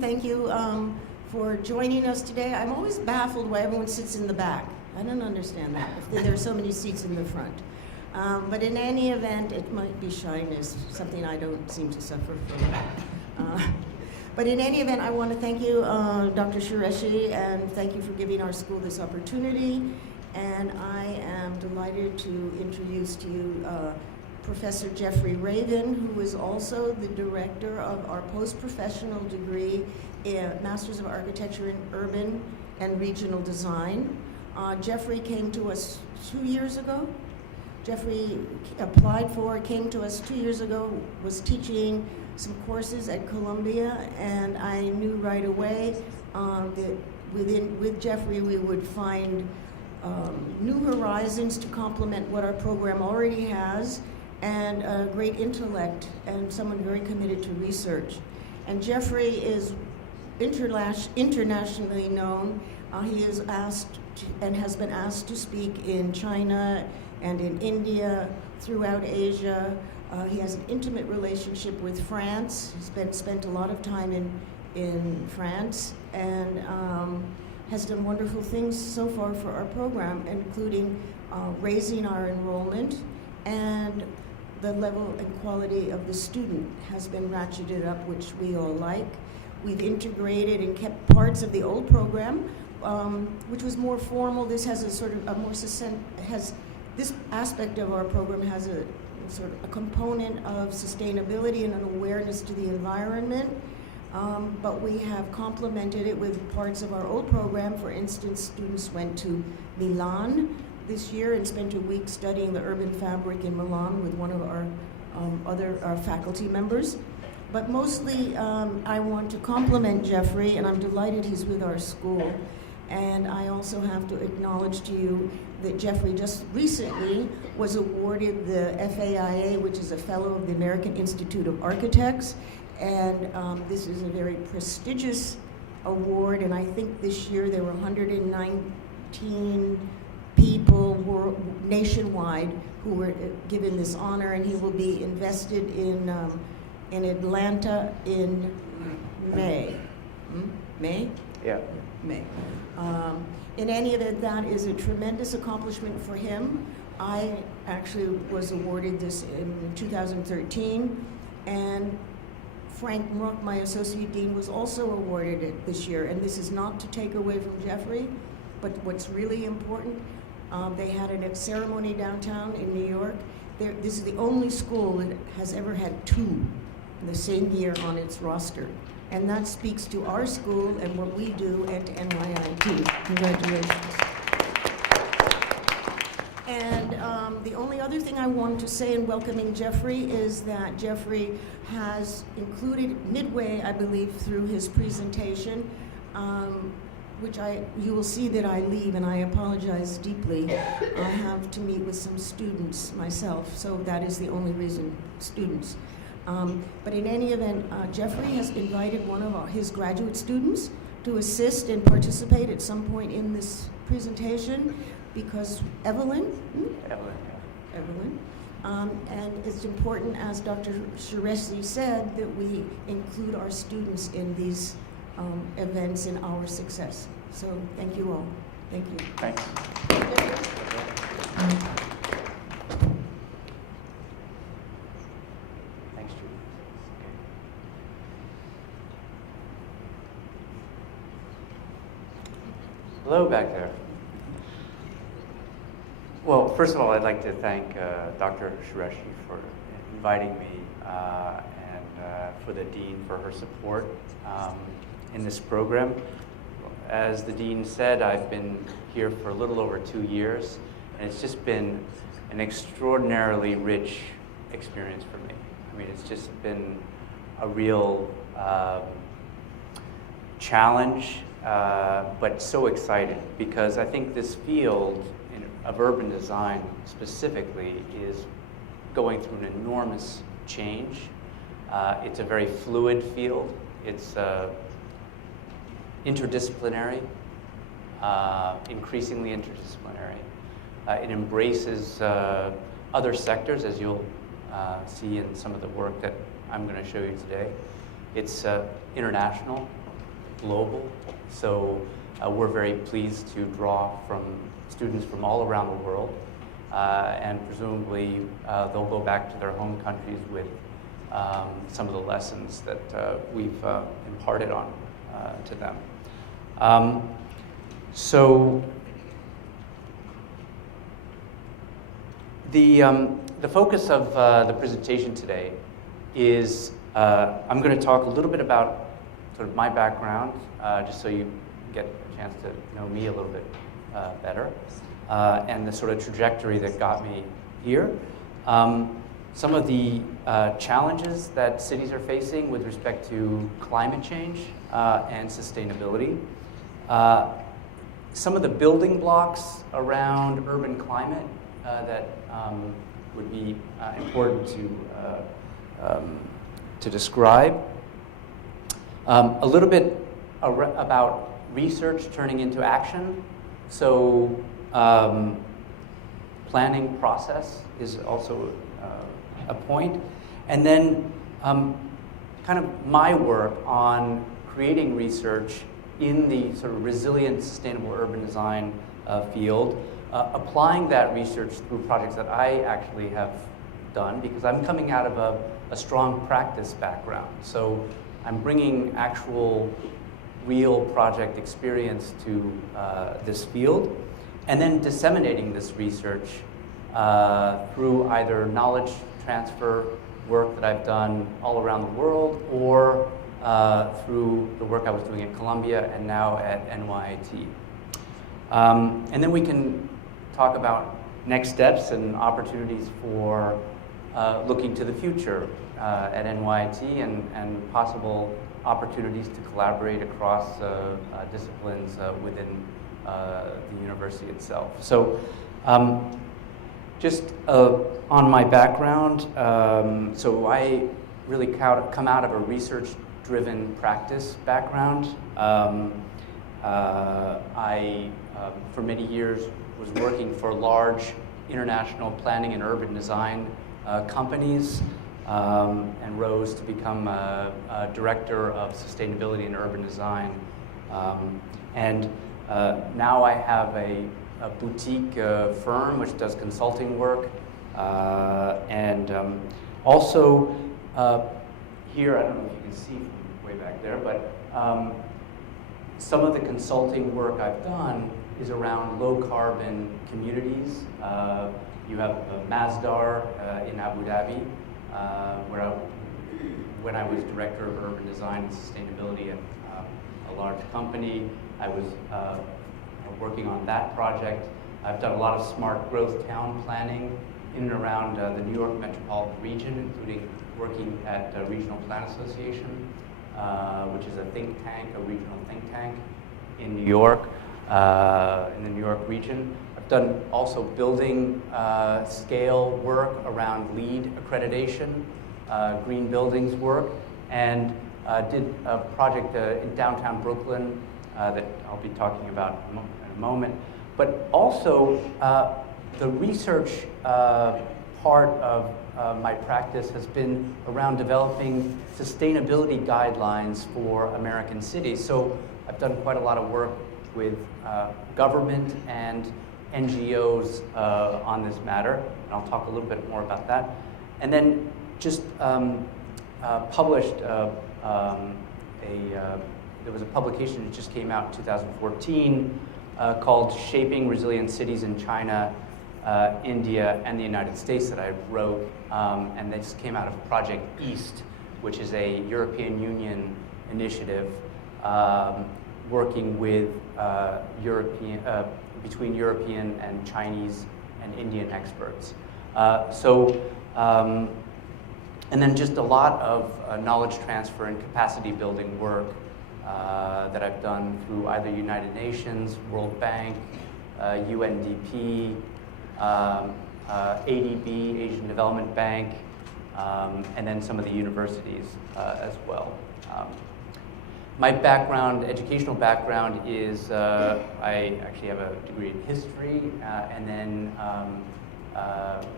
Thank you for joining us today. I'm always baffled why everyone sits in the back. I don't understand that, if there are so many seats in the front. But in any event, it might be shyness, something I don't seem to suffer from. But in any event, I want to thank you, Dr. Qureshi, and thank you for giving our school this opportunity. And I am delighted to introduce to you Professor Jeffrey Raven, who is also the director of our post-professional degree in Masters of Architecture in Urban and Regional Design. Jeffrey came to us 2 years ago. Jeffrey came to us 2 years ago, was teaching some courses at Columbia, and I knew right away that with Jeffrey we would find new horizons to complement what our program already has, and a great intellect and someone very committed to research. And Jeffrey is internationally known. He is asked and has been asked to speak in China and in India, throughout Asia. He has an intimate relationship with France. He's spent a lot of time in France, and has done wonderful things so far for our program, including raising our enrollment, and the level and quality of the student has been ratcheted up, which we all like. We've integrated and kept parts of the old program, which was more formal. This has a sort of a more this aspect of our program has a sort of a component of sustainability and an awareness to the environment. But we have complemented it with parts of our old program. For instance, students went to Milan this year and spent a week studying the urban fabric in Milan with one of our other faculty members. But mostly, I want to compliment Jeffrey, and I'm delighted he's with our school. And I also have to acknowledge to you that Jeffrey just recently was awarded the FAIA, which is a Fellow of the American Institute of Architects. And this is a very prestigious award, and I think this year there were 119 people nationwide who were given this honor, and he will be invested in Atlanta in May. May? Yeah. May. In any event, that is a tremendous accomplishment for him. I actually was awarded this in 2013, and Frank Rook, my associate dean, was also awarded it this year. And this is not to take away from Jeffrey, but what's really important, they had a ceremony downtown in New York. This is the only school that has ever had two in the same year on its roster. And that speaks to our school and what we do at NYIT. Congratulations. And the only other thing I want to say in welcoming Jeffrey is that Jeffrey has included midway, I believe, through his presentation, which you will see that I leave, and I apologize deeply. I have to meet with some students myself, so that is the only reason, students. But in any event, Jeffrey has invited one of his graduate students to assist and participate at some point in this presentation, because Evelyn, and it's important, as Dr. Qureshi said, that we include our students in these events in our success. So thank you all. Thank you. Thanks. Thanks, Judy. Hello back there. Well, first of all, I'd like to thank Dr. Qureshi for inviting me and for the Dean for her support in this program. As the Dean said, I've been here for a little over 2 years, and it's just been an extraordinarily rich experience for me. I mean, it's just been a real challenge, but so exciting, because I think this field of urban design specifically is going through an enormous change. It's a very fluid field. It's interdisciplinary, increasingly interdisciplinary. It embraces other sectors, as you'll see in some of the work that I'm going to show you today. It's international. global. So we're very pleased to draw from students from all around the world, and presumably they'll go back to their home countries with some of the lessons that we've imparted on to them. So the focus of the presentation today is I'm going to talk a little bit about sort of my background, just so you get a chance to know me a little bit better, and the sort of trajectory that got me here. Some of the challenges that cities are facing with respect to climate change and sustainability. Some of the building blocks around urban climate that would be important to describe. A little bit about research turning into action. So planning process is also a point. And then kind of my work on creating research in the sort of resilient, sustainable urban design field, applying that research through projects that I actually have done, because I'm coming out of a strong practice background. So I'm bringing actual real project experience to this field, and then disseminating this research through either knowledge transfer work that I've done all around the world, or through the work I was doing at Columbia and now at NYIT. And then we can talk about next steps and opportunities for looking to the future at NYIT, and possible opportunities to collaborate across disciplines within the university itself. So just on my background, so I really come out of a research-driven practice background. I, for many years, was working for large international planning and urban design companies, and rose to become a director of sustainability and urban design. And now I have a boutique firm which does consulting work, and also here, I don't know if you can see from way back there, but some of the consulting work I've done is around low carbon communities. You have Masdar in Abu Dhabi, where when I was director of urban design and sustainability at a large company, I was working on that project. I've done a lot of smart growth town planning in and around the New York metropolitan region, including working at the Regional Plan Association, which is a think tank, a regional think tank in New York, in the New York region. I've done also building scale work around LEED accreditation, green buildings work, and did a project in downtown Brooklyn that I'll be talking about in a moment. But also, the research part of my practice has been around developing sustainability guidelines for American cities. So I've done quite a lot of work with government and NGOs on this matter, and I'll talk a little bit more about that. And then just published there was a publication that just came out in 2014 called Shaping Resilient Cities in China, India, and the United States that I wrote, and this came out of Project East, which is a European Union initiative working with between European and Chinese and Indian experts. And then just a lot of knowledge transfer and capacity building work that I've done through either United Nations, World Bank, UNDP, ADB, Asian Development Bank, and then some of the universities as well. My background, educational background, is I actually have a degree in history, and then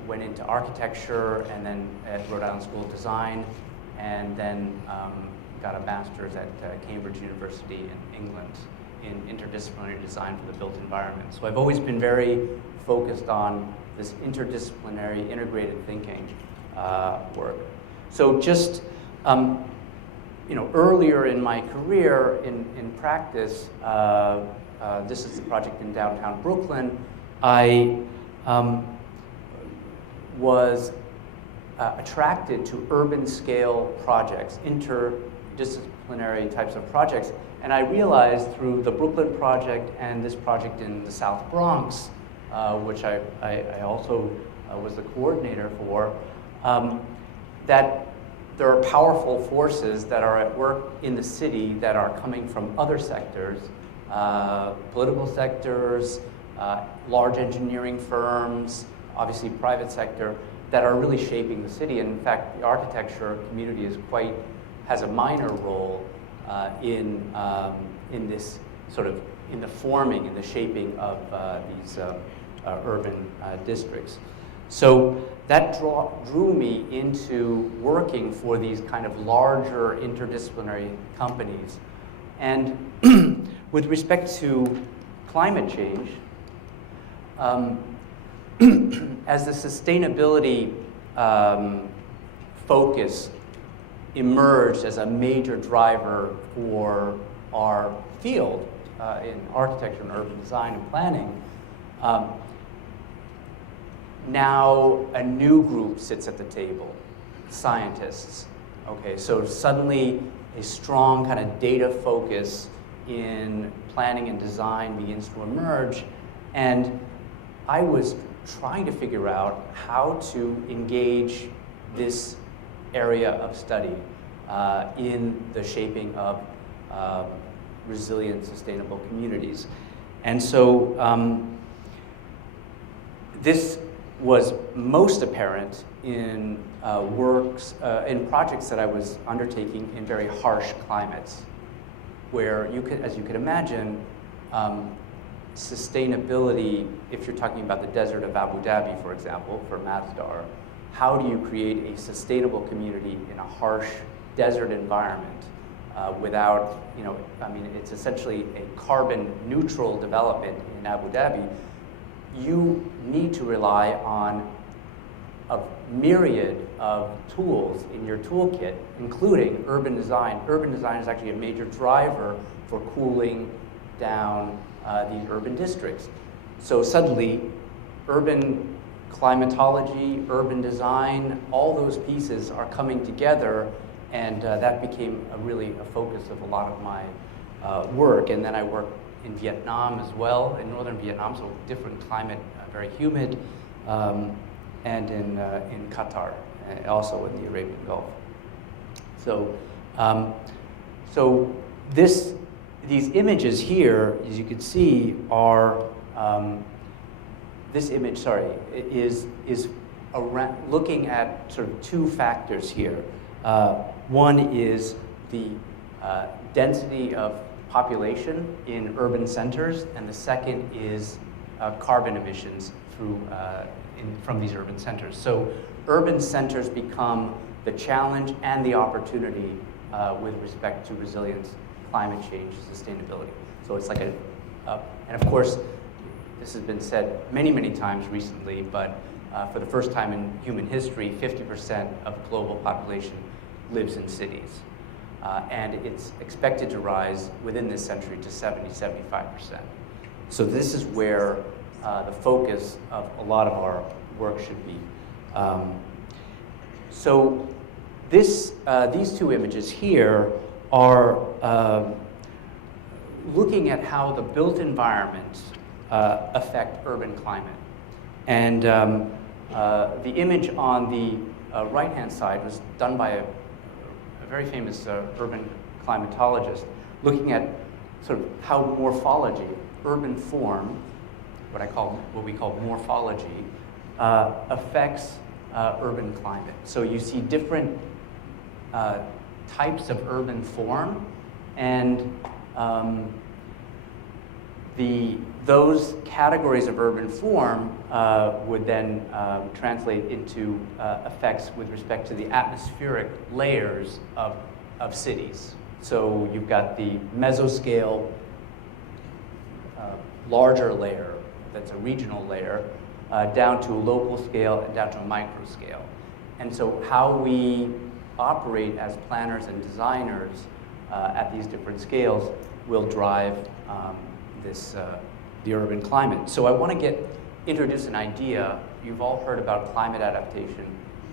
went into architecture, and then at Rhode Island School of Design, and then got a master's at Cambridge University in England in interdisciplinary design for the built environment. So I've always been very focused on this interdisciplinary, integrated thinking work. So just, earlier in my career in practice, this is the project in downtown Brooklyn, I was attracted to urban scale projects, interdisciplinary types of projects. And I realized through the Brooklyn project and this project in the South Bronx, which I also was the coordinator for, that there are powerful forces that are at work in the city that are coming from other sectors, political sectors, large engineering firms, obviously private sector, that are really shaping the city. And in fact, the architecture community has a minor role in this sort of, in the forming and the shaping of these urban districts. So that drew me into working for these kind of larger interdisciplinary companies. And with respect to climate change, as the sustainability focus emerged as a major driver for our field in architecture and urban design and planning, now a new group sits at the table, scientists. Okay, so suddenly a strong kind of data focus in planning and design begins to emerge, and I was trying to figure out how to engage this area of study in the shaping of resilient, sustainable communities. And so this was most apparent in in projects that I was undertaking in very harsh climates, where you could, as you could imagine, sustainability, if you're talking about the desert of Abu Dhabi, for example, for Masdar, how do you create a sustainable community in a harsh desert environment without, it's essentially a carbon neutral development in Abu Dhabi. You need to rely on a myriad of tools in your toolkit, including urban design. Urban design is actually a major driver for cooling down these urban districts. So suddenly, urban climatology, urban design, all those pieces are coming together, and that became really a focus of a lot of my work. And then I worked in Vietnam as well, in northern Vietnam, so different climate, very humid, and in Qatar, also in the Arabian Gulf. So, these images here, as you can see, are this image. Is around, looking at sort of two factors here. One is the density of population in urban centers, and the second is carbon emissions from these urban centers. So urban centers become the challenge and the opportunity with respect to resilience, climate change, sustainability. So it's like and of course, this has been said many, many times recently, but for the first time in human history, 50% of global population lives in cities. And it's expected to rise within this century to 70-75%. So this is where the focus of a lot of our work should be. So these two images here are looking at how the built environments affect urban climate. And the image on the right-hand side was done by a very famous urban climatologist, looking at sort of how morphology, urban form, what we call morphology, affects urban climate. So you see different types of urban form, and those categories of urban form would then translate into effects with respect to the atmospheric layers of of cities. So you've got the mesoscale, larger layer, that's a regional layer, down to a local scale and down to a micro scale. And so how we operate as planners and designers at these different scales will drive the urban climate. So I want to introduce an idea. You've all heard about climate adaptation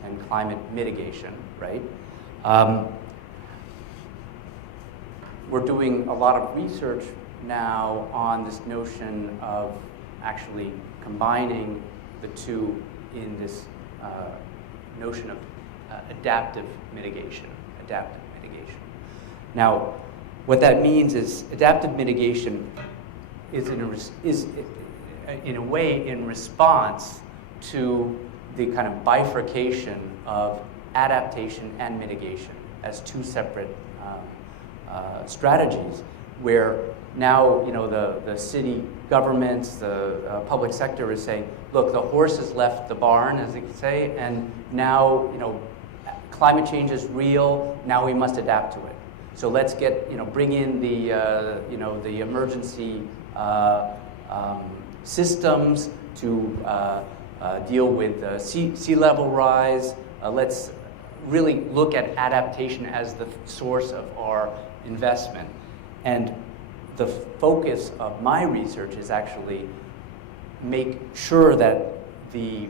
and climate mitigation, right? We're doing a lot of research now on this notion of actually combining the two in this notion of adaptive mitigation. Now, what that means is adaptive mitigation is in a way in response to the kind of bifurcation of adaptation and mitigation as two separate strategies, where now the city governments, the public sector is saying, look, the horse has left the barn, as they say, and now climate change is real. Now we must adapt to it. So let's bring in the emergency systems to deal with sea level rise. Let's really look at adaptation as the source of our investment. And the focus of my research is actually make sure that the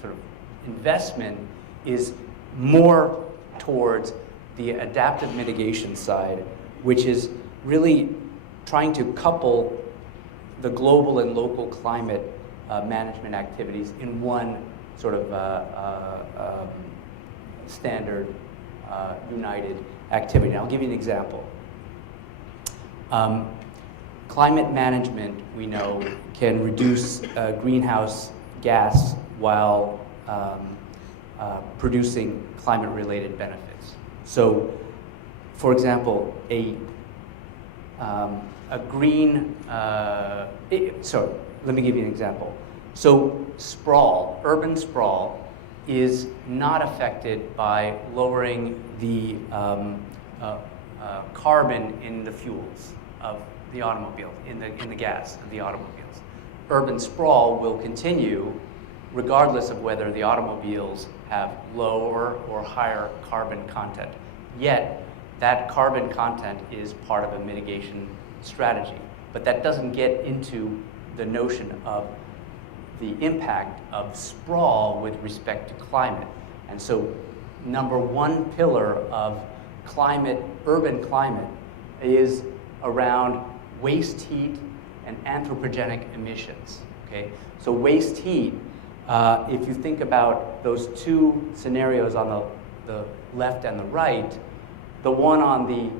sort of investment is more towards the adaptive mitigation side, which is really trying to couple the global and local climate management activities in one sort of standard, united activity. And I'll give you an example. Climate management, we know, can reduce greenhouse gas while producing climate-related benefits. So, for example, a green, sorry, let me give you an example. So sprawl, urban sprawl, is not affected by lowering the carbon in the fuels of the automobile, in the gas of the automobiles. Urban sprawl will continue regardless of whether the automobiles have lower or higher carbon content. Yet, that carbon content is part of a mitigation strategy. But that doesn't get into the notion of the impact of sprawl with respect to climate. And so, number one pillar of climate, urban climate, is around waste heat and anthropogenic emissions. Okay? So waste heat, if you think about those two scenarios on the left and the right, the one on the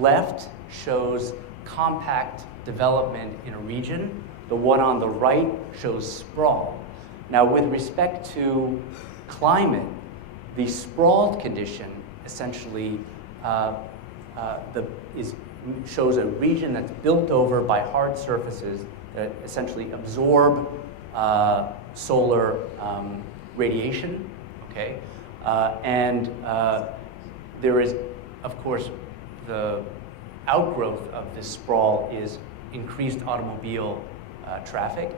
left shows compact development in a region. The one on the right shows sprawl. Now, with respect to climate, the sprawled condition essentially shows a region that's built over by hard surfaces that essentially absorb solar radiation. Okay, and there is, of course, the outgrowth of this sprawl is increased automobile traffic,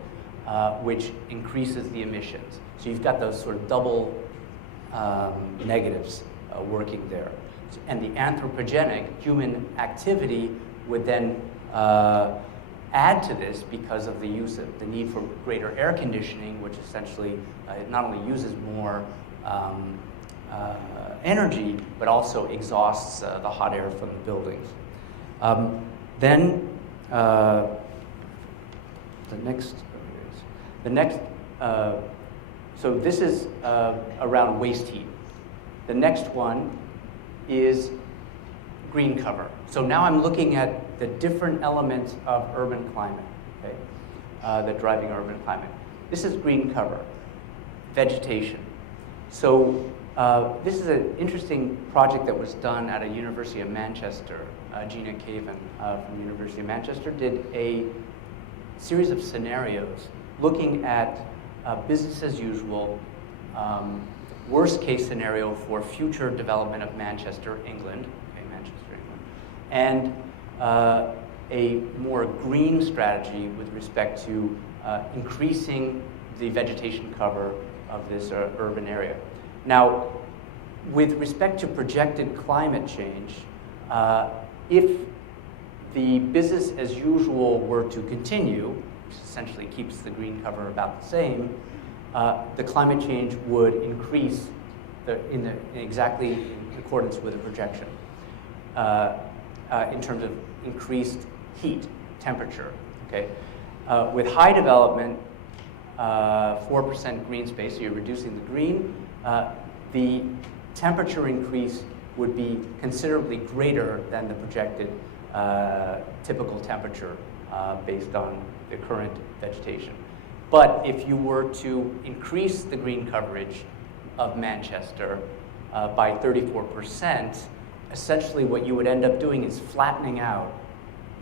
which increases the emissions. So you've got those sort of double negatives working there. And the anthropogenic human activity would then add to this because of the need for greater air conditioning, which essentially not only uses more energy, but also exhausts the hot air from the buildings. Then the next, so this is around waste heat. The next one is green cover. So now I'm looking at the different elements of urban climate, okay, that driving urban climate. This is green cover, vegetation. So this is an interesting project that was done at a University of Manchester. Gina Caven from the University of Manchester did a series of scenarios looking at business as usual, worst case scenario for future development of Manchester, England, and a more green strategy with respect to increasing the vegetation cover of this urban area. Now, with respect to projected climate change, if the business as usual were to continue, which essentially keeps the green cover about the same, the climate change would increase exactly in accordance with the projection in terms of increased heat, temperature. Okay, with high development, 4% green space, so you're reducing the green, the temperature increase would be considerably greater than the projected typical temperature based on the current vegetation. But if you were to increase the green coverage of Manchester by 34%, essentially what you would end up doing is flattening out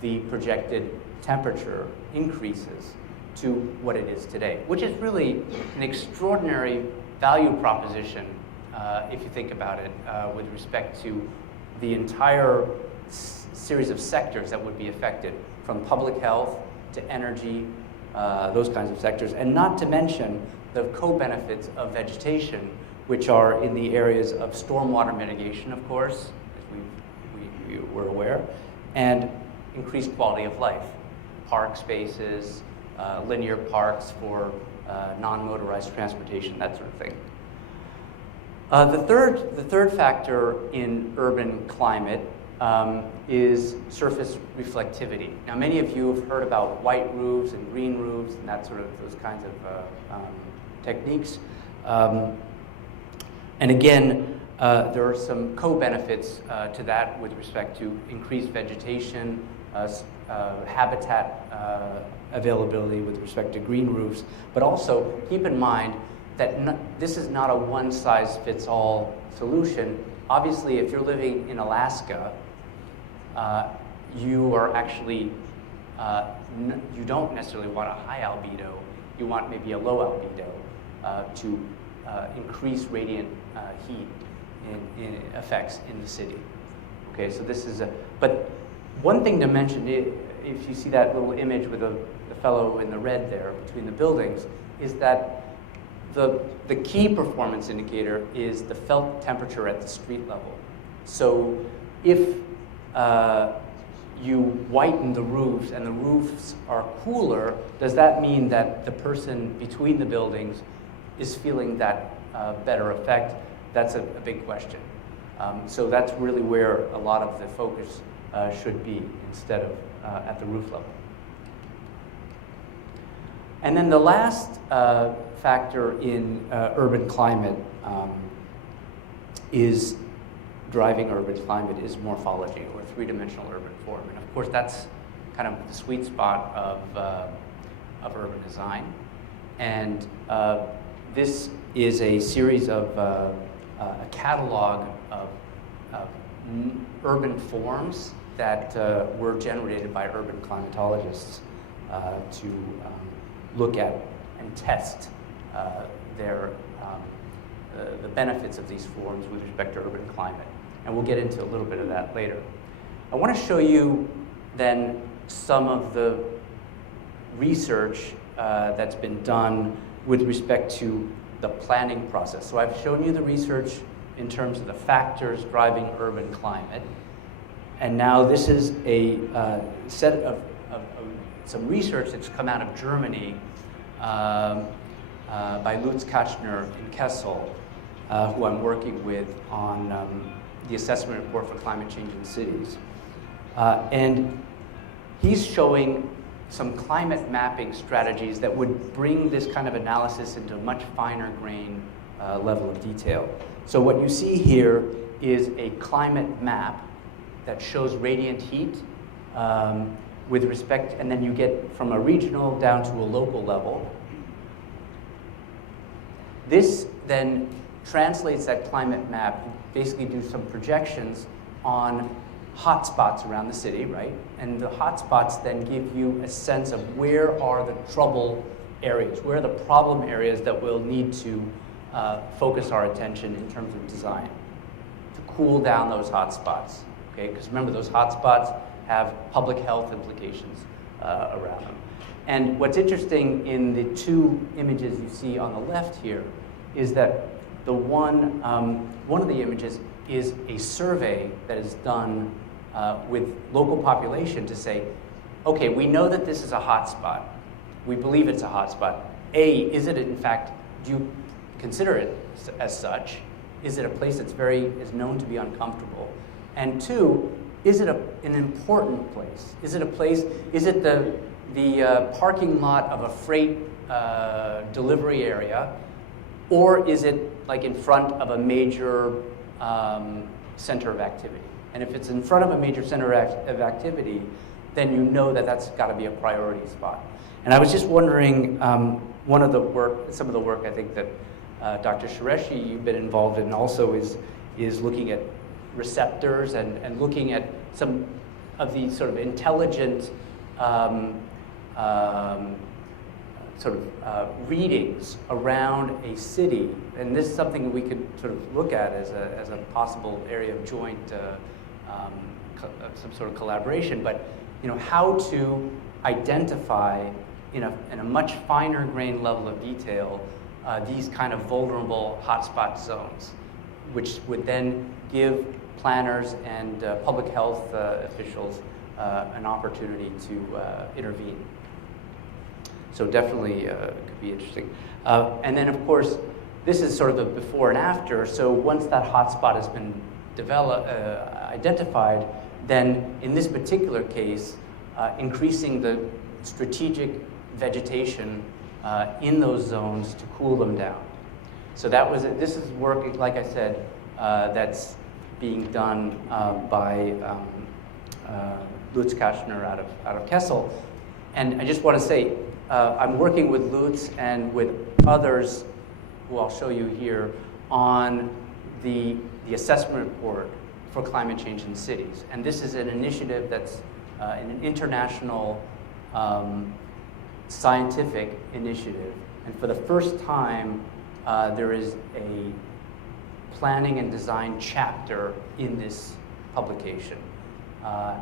the projected temperature increases to what it is today, which is really an extraordinary value proposition if you think about it with respect to the entire series of sectors that would be affected, from public health to energy, those kinds of sectors, and not to mention the co-benefits of vegetation, which are in the areas of stormwater mitigation, of course, as we were aware, and increased quality of life, park spaces, linear parks for non-motorized transportation, that sort of thing. The third factor in urban climate is surface reflectivity. Now, many of you have heard about white roofs and green roofs and that sort of those kinds of techniques. And again, there are some co-benefits to that with respect to increased vegetation, habitat availability with respect to green roofs, but also keep in mind that this is not a one-size-fits-all solution. Obviously, if you're living in Alaska, you are actually, you don't necessarily want a high albedo, you want maybe a low albedo to increase radiant heat in effects in the city. Okay, so this is but one thing to mention, if you see that little image with the fellow in the red there between the buildings, is that the key performance indicator is the felt temperature at the street level. So if you whiten the roofs and the roofs are cooler, does that mean that the person between the buildings is feeling that better effect? That's a big question. So that's really where a lot of the focus should be instead of at the roof level. And then the last factor in urban climate is driving urban climate is morphology, or three-dimensional urban form. And of course, that's kind of the sweet spot of urban design. And this is a series of a catalog of urban forms that were generated by urban climatologists to look at and test the benefits of these forms with respect to urban climate. And we'll get into a little bit of that later. I want to show you then some of the research that's been done with respect to the planning process. So I've shown you the research in terms of the factors driving urban climate. And now this is a set of some research that's come out of Germany by Lutz Kachner in Kessel, who I'm working with on the assessment report for climate change in cities. And he's showing some climate mapping strategies that would bring this kind of analysis into a much finer grain level of detail. So what you see here is a climate map that shows radiant heat with respect, and then you get from a regional down to a local level. This then translates that climate map, basically do some projections on hotspots around the city, right? And the hotspots then give you a sense of where are the trouble areas, where are the problem areas that we'll need to focus our attention in terms of design to cool down those hotspots. okay? Because remember, those hotspots have public health implications around them. And what's interesting in the two images you see on the left here is that the one of the images is a survey that is done with local population to say, okay, we know that this is a hotspot. We believe it's a hotspot. A, is it in fact, do you consider it as such? Is it a place that's is known to be uncomfortable? And two, is it an important place? Is it a place, is it the parking lot of a freight delivery area, or is it like in front of a major center of activity? And if it's in front of a major center of activity, then you know that that's got to be a priority spot. And I was just wondering, some of the work I think that Dr. Qureshi, you've been involved in also is looking at receptors and looking at some of these sort of intelligent readings around a city. And this is something we could sort of look at as a possible area of joint, some sort of collaboration. But how to identify in a much finer grained level of detail these kind of vulnerable hotspot zones, which would then give planners and public health officials an opportunity to intervene. So definitely could be interesting. And then of course, this is sort of the before and after. So once that hotspot has been identified, then in this particular case, increasing the strategic vegetation in those zones to cool them down. So this is work, like I said, that's being done by Lutz Kastner out of Kessel. And I just want to say, I'm working with Lutz and with others, who I'll show you here, on the assessment report for climate change in cities. And this is an initiative that's an international scientific initiative. And for the first time, there is a planning and design chapter in this publication.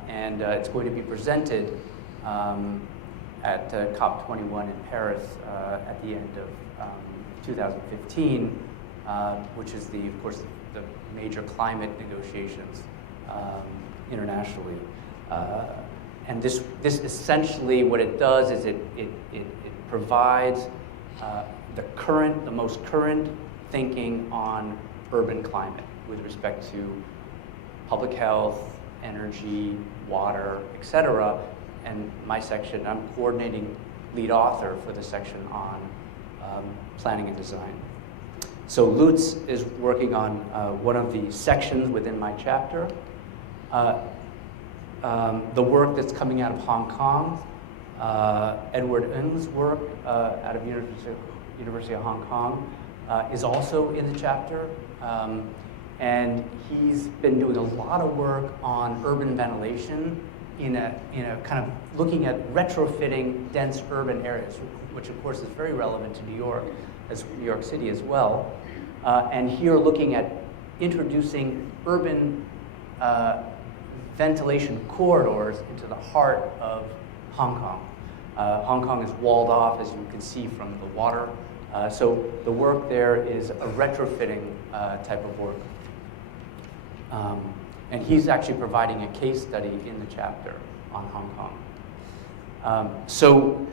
And it's going to be presented at COP21 in Paris at the end of 2015, which is of course, the major climate negotiations internationally. And this essentially, what it does is it provides the most current thinking on urban climate with respect to public health, energy, water, etc. And my section, I'm coordinating lead author for the section on planning and design. So Lutz is working on one of the sections within my chapter. The work that's coming out of Hong Kong, Edward Ng's work out of University of Hong Kong is also in the chapter. And he's been doing a lot of work on urban ventilation in a kind of looking at retrofitting dense urban areas, which of course is very relevant to New York City as well. And here looking at introducing urban ventilation corridors into the heart of Hong Kong. Hong Kong is walled off, as you can see from the water. So the work there is a retrofitting type of work. And he's actually providing a case study in the chapter on Hong Kong. So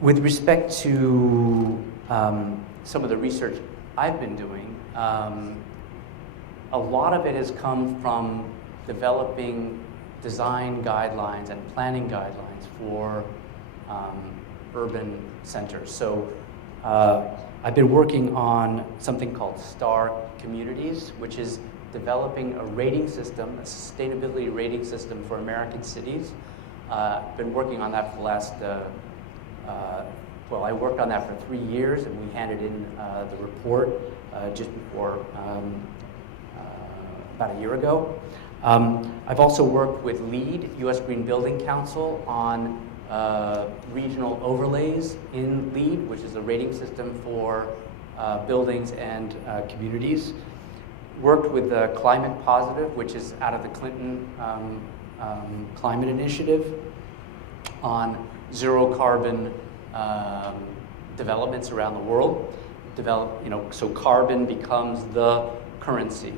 with respect to some of the research I've been doing, a lot of it has come from developing design guidelines and planning guidelines for urban centers. So I've been working on something called STAR communities, which is developing a rating system, a sustainability rating system for American cities. I've been working on that for the last, I worked on that for 3 years, and we handed in the report just before, about a year ago. I've also worked with LEED, U.S. Green Building Council, on regional overlays in LEED, which is a rating system for buildings and communities. worked with the Climate Positive, which is out of the Clinton Climate Initiative, on zero carbon developments around the world. So carbon becomes the currency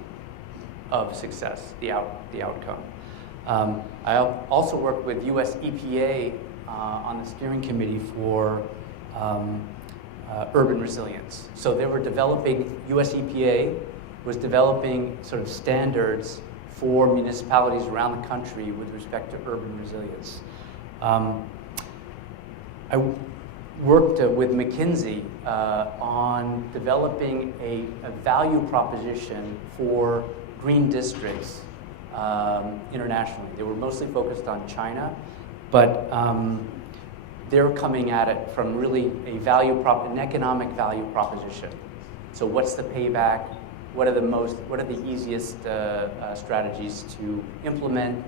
of success, the outcome. I also worked with US EPA on the steering committee for urban resilience. So they were developing, US EPA was developing sort of standards for municipalities around the country with respect to urban resilience. I worked with McKinsey on developing a value proposition for green districts internationally. They were mostly focused on China, but they're coming at it from really an economic value proposition. So what's the payback? What are the easiest strategies to implement,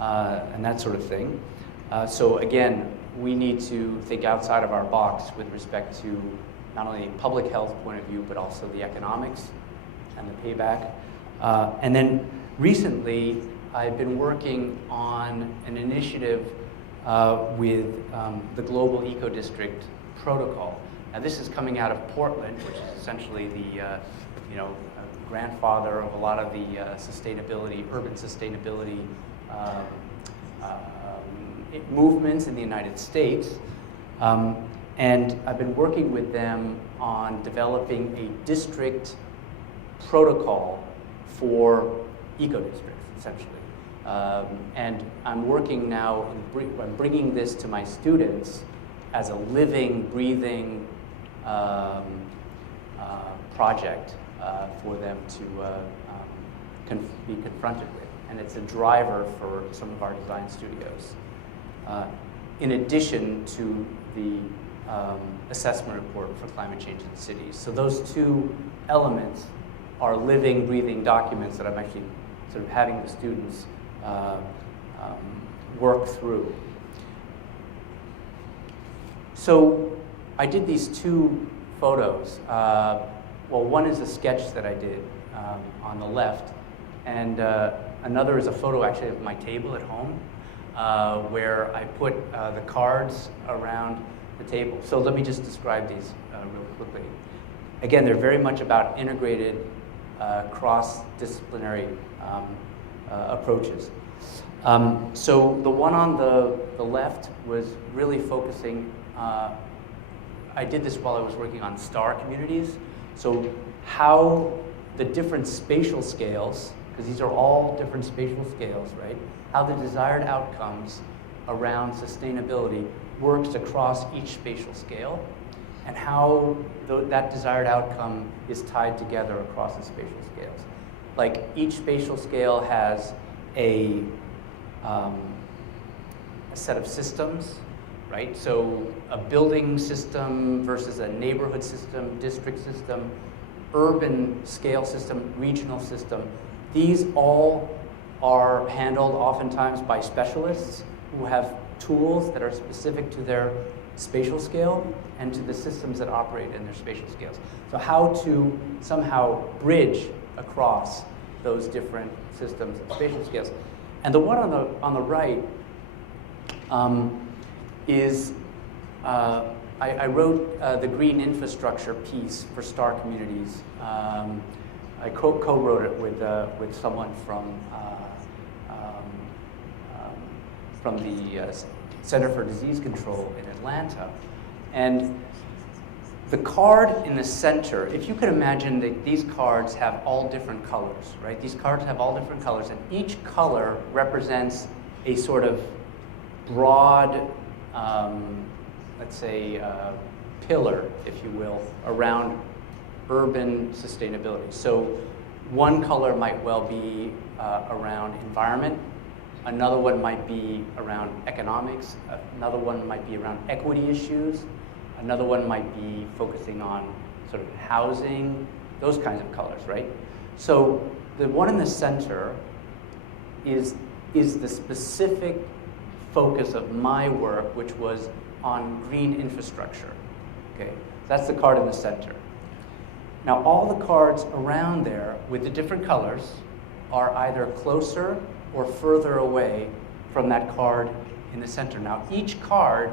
and that sort of thing. So again, we need to think outside of our box with respect to not only public health point of view, but also the economics and the payback. And then recently, I've been working on an initiative with the Global Eco District Protocol. Now this is coming out of Portland, which is essentially the grandfather of a lot of the urban sustainability movements in the United States. And I've been working with them on developing a district protocol for eco-districts, essentially. And I'm working now, I'm bringing this to my students as a living, breathing project for them to be confronted with. And it's a driver for some of our design studios. In addition to the assessment report for climate change in cities. So those two elements are living, breathing documents that I'm actually sort of having the students work through. So I did these two photos. Well, one is a sketch that I did on the left, and another is a photo actually of my table at home, where I put the cards around the table. So let me just describe these real quickly. Again, they're very much about integrated, cross-disciplinary approaches. So the one on the left was really focusing, I did this while I was working on star communities. So how the different spatial scales, because these are all different spatial scales, right? How the desired outcomes around sustainability works across each spatial scale, and how that desired outcome is tied together across the spatial scales. Like each spatial scale has a set of systems, right? So a building system versus a neighborhood system, district system, urban scale system, regional system. These all are handled oftentimes by specialists who have tools that are specific to their spatial scale and to the systems that operate in their spatial scales. So how to somehow bridge across those different systems and spatial scales. And the one on the right is, I wrote the green infrastructure piece for star communities. I co-wrote it with someone from the Center for Disease Control in Atlanta. And the card in the center, if you could imagine that these cards have all different colors, right? These cards have all different colors, and each color represents a sort of broad, let's say, pillar, if you will, around urban sustainability. So one color might well be around environment, another one might be around economics, another one might be around equity issues, another one might be focusing on sort of housing, those kinds of colors, right? So the one in the center is the specific focus of my work, which was on green infrastructure. Okay, that's the card in the center. Now all the cards around there with the different colors are either closer or further away from that card in the center. Now each card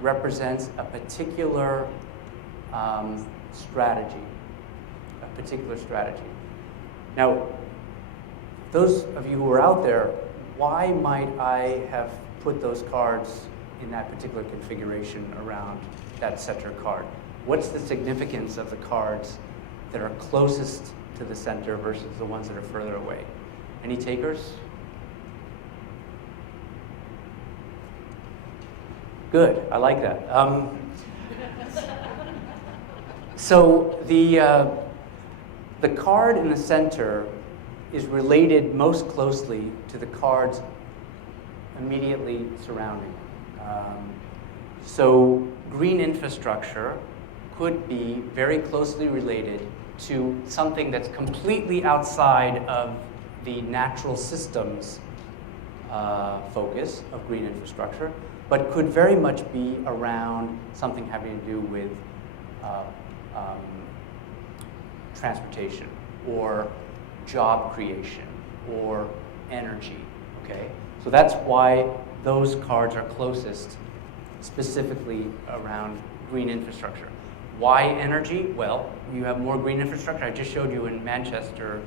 represents a particular strategy, Now, those of you who are out there, why might I have put those cards in that particular configuration around that center card? What's the significance of the cards that are closest to the center versus the ones that are further away? Any takers? Good, I like that. So the card in the center is related most closely to the cards immediately surrounding. So green infrastructure could be very closely related to something that's completely outside of the natural systems focus of green infrastructure, but could very much be around something having to do with transportation or job creation or energy, okay? So that's why those cards are closest specifically around green infrastructure. Why energy? Well, you have more green infrastructure. I just showed you in Manchester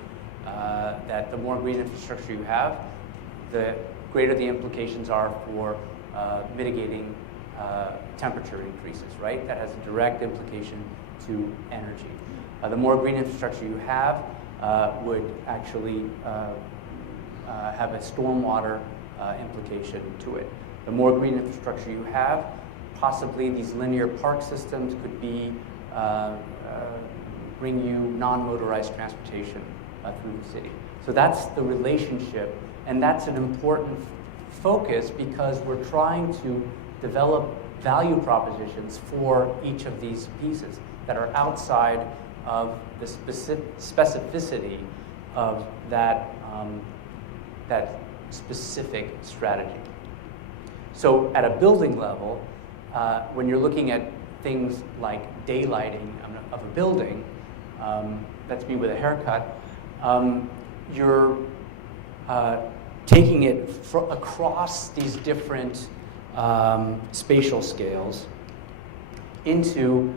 that the more green infrastructure you have, the greater the implications are for mitigating temperature increases, right? That has a direct implication to energy. The more green infrastructure you have would actually have a stormwater implication to it. The more green infrastructure you have, possibly these linear park systems could be bring you non-motorized transportation through the city. So that's the relationship, and that's an important focus because we're trying to develop value propositions for each of these pieces that are outside of the specificity of that, that specific strategy. So at a building level, when you're looking at things like daylighting of a building, that's me with a haircut, you're taking it across these different spatial scales into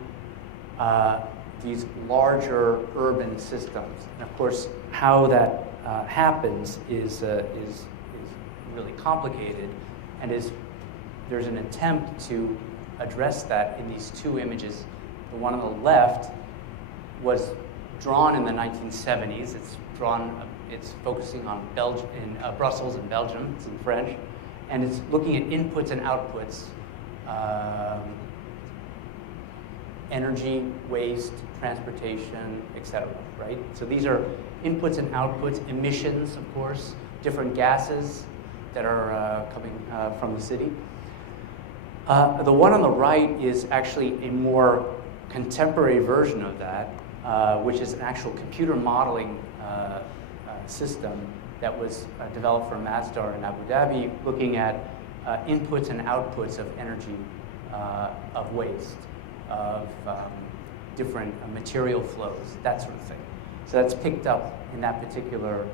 these larger urban systems. And of course, how that happens is really complicated, and there's an attempt to address that in these two images. The one on the left was drawn in the 1970s. It's focusing on Brussels and Belgium. It's in French, and it's looking at inputs and outputs, energy, waste, transportation, etc. Right? So these are inputs and outputs, emissions, of course, different gases that are coming from the city. The one on the right is actually a more contemporary version of that, which is an actual computer modeling system that was developed for Masdar in Abu Dhabi, looking at inputs and outputs of energy, of waste, of different material flows, that sort of thing. So that's picked up in that particular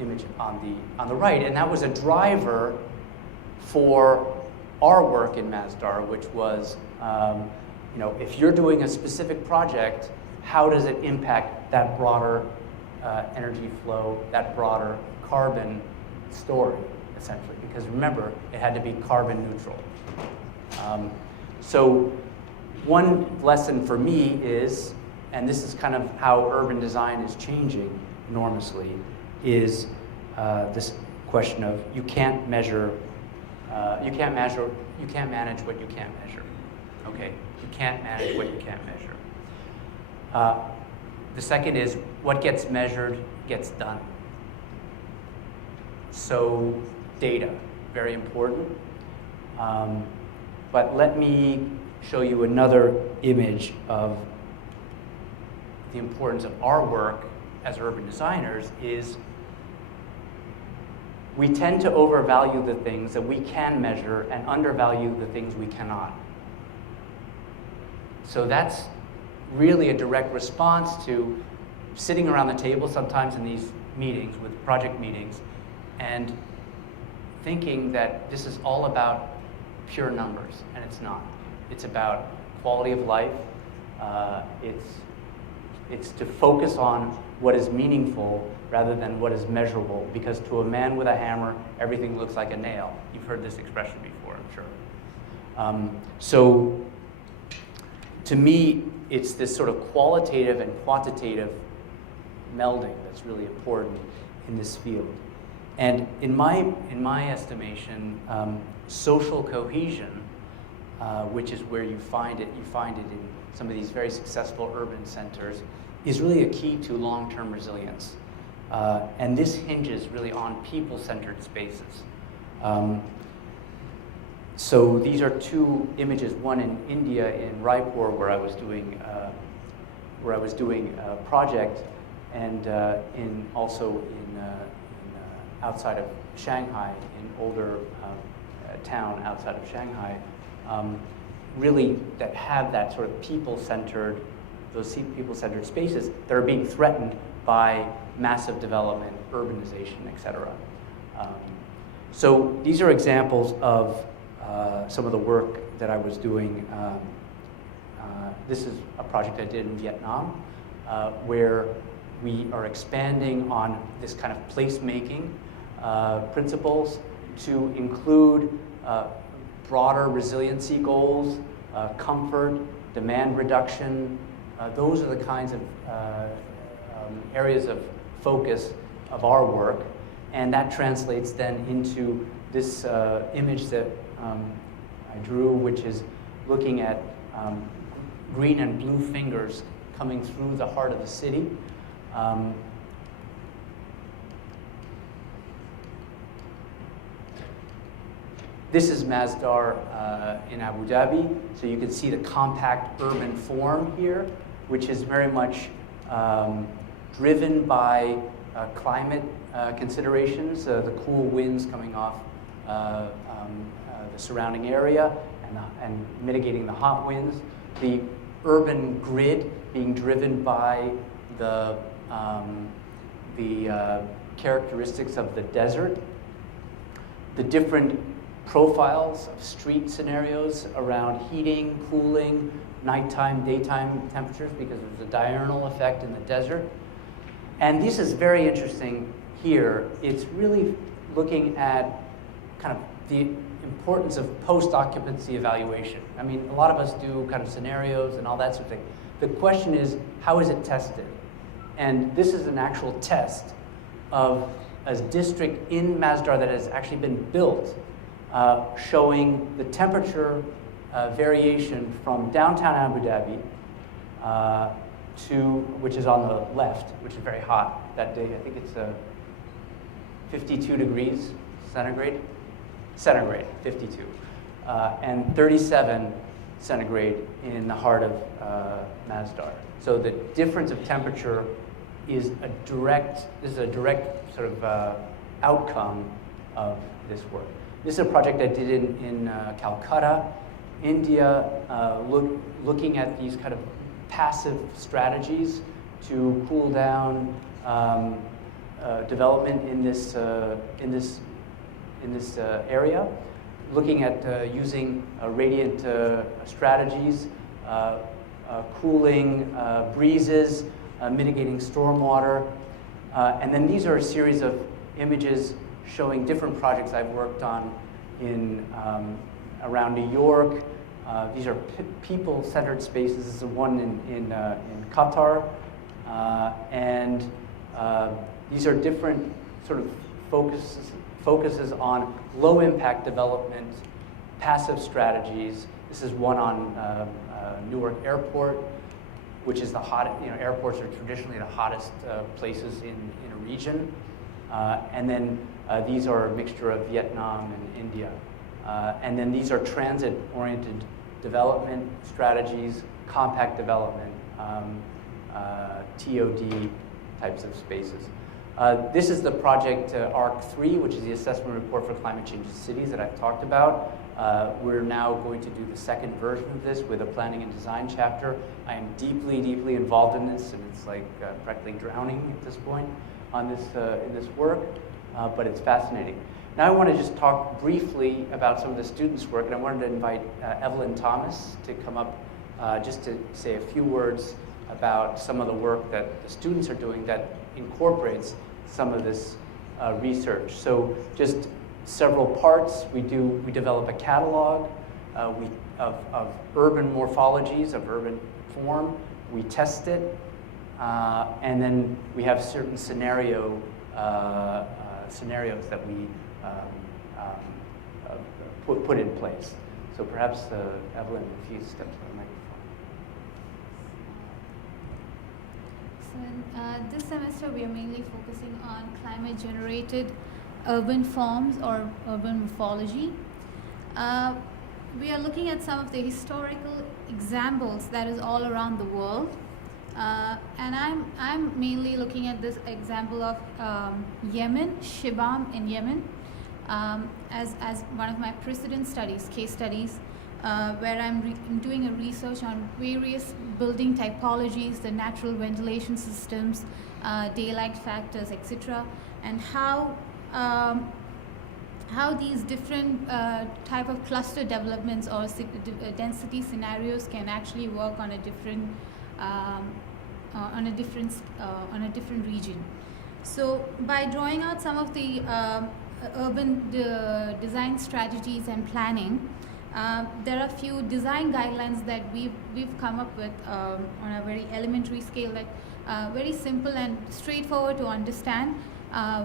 image on the right, and that was a driver for our work in Masdar, which was, if you're doing a specific project, how does it impact that broader energy flow, that broader carbon story, essentially? Because remember, it had to be carbon neutral. So one lesson for me is, and this is kind of how urban design is changing enormously, is this question of you can't manage what you can't measure. Okay, you can't manage what you can't measure. The second is what gets measured gets done. So data, very important. But let me show you another image of the importance of our work as urban designers. Is we tend to overvalue the things that we can measure and undervalue the things we cannot. So that's really a direct response to sitting around the table sometimes in these meetings, with project meetings, and thinking that this is all about pure numbers, and it's not. It's about quality of life. It's to focus on what is meaningful rather than what is measurable, because to a man with a hammer, everything looks like a nail. You've heard this expression before, I'm sure. So to me, it's this sort of qualitative and quantitative melding that's really important in this field. And in my estimation, social cohesion, which is where you find it in some of these very successful urban centers, is really a key to long-term resilience. And this hinges really on people-centered spaces. So these are two images, one in India, in Raipur, where I was doing a project, and also outside of Shanghai, in older town outside of Shanghai, really that have that sort of people-centered, those people-centered spaces that are being threatened by massive development, urbanization, et cetera. So these are examples of some of the work that I was doing. This is a project I did in Vietnam, where we are expanding on this kind of placemaking principles to include broader resiliency goals, comfort, demand reduction. Those are the kinds of areas of focus of our work, and that translates then into this image that I drew, which is looking at green and blue fingers coming through the heart of the city. This is Masdar in Abu Dhabi, so you can see the compact urban form here, which is very much driven by climate considerations, the cool winds coming off the surrounding area and mitigating the hot winds. The urban grid being driven by the characteristics of the desert. The different profiles of street scenarios around heating, cooling, nighttime, daytime temperatures, because there's a diurnal effect in the desert. And this is very interesting here. It's really looking at kind of the importance of post-occupancy evaluation. I mean, a lot of us do kind of scenarios and all that sort of thing. The question is, how is it tested? And this is an actual test of a district in Masdar that has actually been built, showing the temperature variation from downtown Abu Dhabi which is on the left, which is very hot that day. I think it's 52 degrees centigrade, 52, and 37 centigrade in the heart of Masdar. So the difference of temperature is a direct sort of outcome of this work. This is a project I did in Calcutta, India, looking at these kind of passive strategies to cool down development in this area, looking at using radiant strategies, cooling breezes, mitigating stormwater, and then these are a series of images showing different projects I've worked on in around New York. These are people-centered spaces. This is one in Qatar, and these are different sort of focuses on low-impact development, passive strategies. This is one on Newark Airport, which is the hottest. Airports are traditionally the hottest places in a region, and then these are a mixture of Vietnam and India. And then these are transit-oriented development strategies, compact development, TOD types of spaces. This is the project ARC3, which is the assessment report for climate change in cities that I've talked about. We're now going to do the second version of this with a planning and design chapter. I am deeply, deeply involved in this, and it's like practically drowning at this point on this, in this work, but it's fascinating. Now I want to just talk briefly about some of the students' work, and I wanted to invite Evelyn Thomas to come up just to say a few words about some of the work that the students are doing that incorporates some of this research. So just several parts. We develop a catalog of urban morphologies, of urban form. We test it, and then we have certain scenarios that we put in place. So perhaps Evelyn, if you step to the microphone. So this semester we are mainly focusing on climate-generated urban forms or urban morphology. We are looking at some of the historical examples that is all around the world, and I'm mainly looking at this example of Yemen, Shibam in Yemen, as one of my precedent studies, case studies, where I'm doing a research on various building typologies, the natural ventilation systems, daylight factors, etc., and how these different type of cluster developments or density scenarios can actually work on a different region. So by drawing out some of the urban design strategies and planning, there are a few design guidelines that we've come up with on a very elementary scale, that very simple and straightforward to understand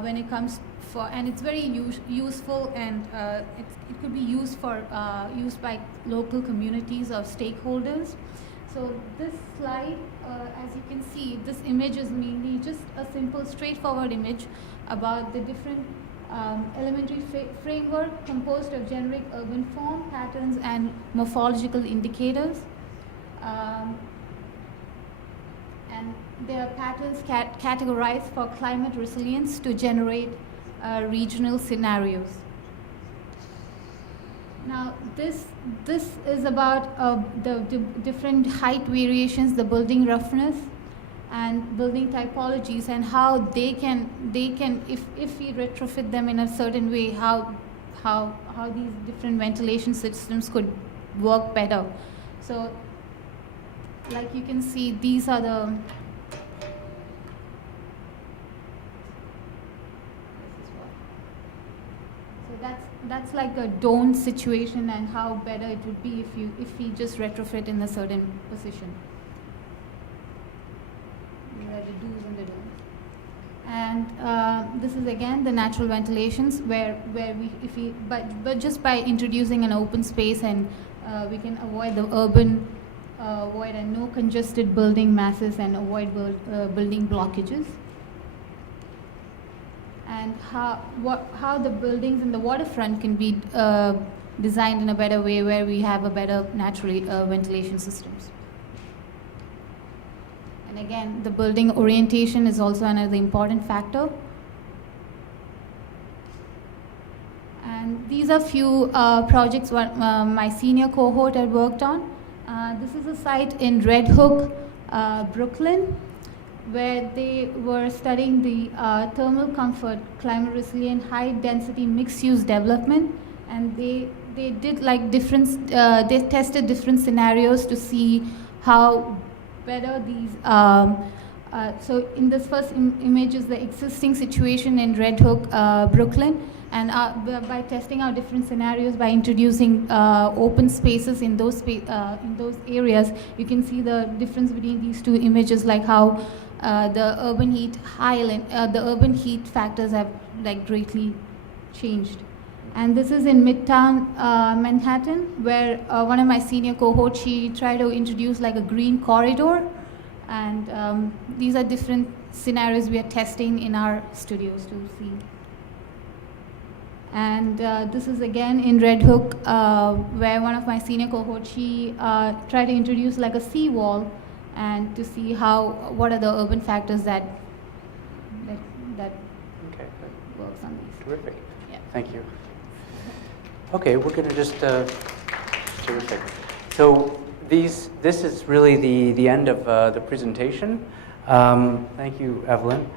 when it comes for, and it's very useful, and it could be used by local communities or stakeholders. So this slide, as you can see, this image is mainly just a simple, straightforward image about the different elementary framework composed of generic urban form, patterns, and morphological indicators. And there are patterns categorized for climate resilience to generate regional scenarios. Now, this is about the different height variations, the building roughness, and building typologies, and how they can if we retrofit them in a certain way, how these different ventilation systems could work better. So, like you can see, these are the that's like a dome situation, and how better it would be if we just retrofit in a certain position. These are the do's and the don'ts. And this is again the natural ventilations, where but just by introducing an open space, and we can avoid the urban void and no congested building masses, and avoid building blockages. And how the buildings in the waterfront can be designed in a better way, where we have a better natural ventilation systems. And again, the building orientation is also another important factor. And these are few projects what my senior cohort had worked on. This is a site in Red Hook, Brooklyn, where they were studying the thermal comfort, climate resilient, high density mixed use development, and they did like they tested different scenarios to see how better these. So in this first image is the existing situation in Red Hook, Brooklyn, and by testing out different scenarios, by introducing open spaces in those areas, you can see the difference between these two images, like how the urban heat factors have like greatly changed. And this is in Midtown Manhattan, where one of my senior cohorts, she tried to introduce like a green corridor, and these are different scenarios we are testing in our studios to see. And this is again in Red Hook, where one of my senior cohorts, she tried to introduce like a seawall, and to see what are the urban factors that that Okay, good. works on these. Terrific. Yeah. Thank you. Okay, we're going to just, terrific. So this is really the end of the presentation. Thank you, Evelyn.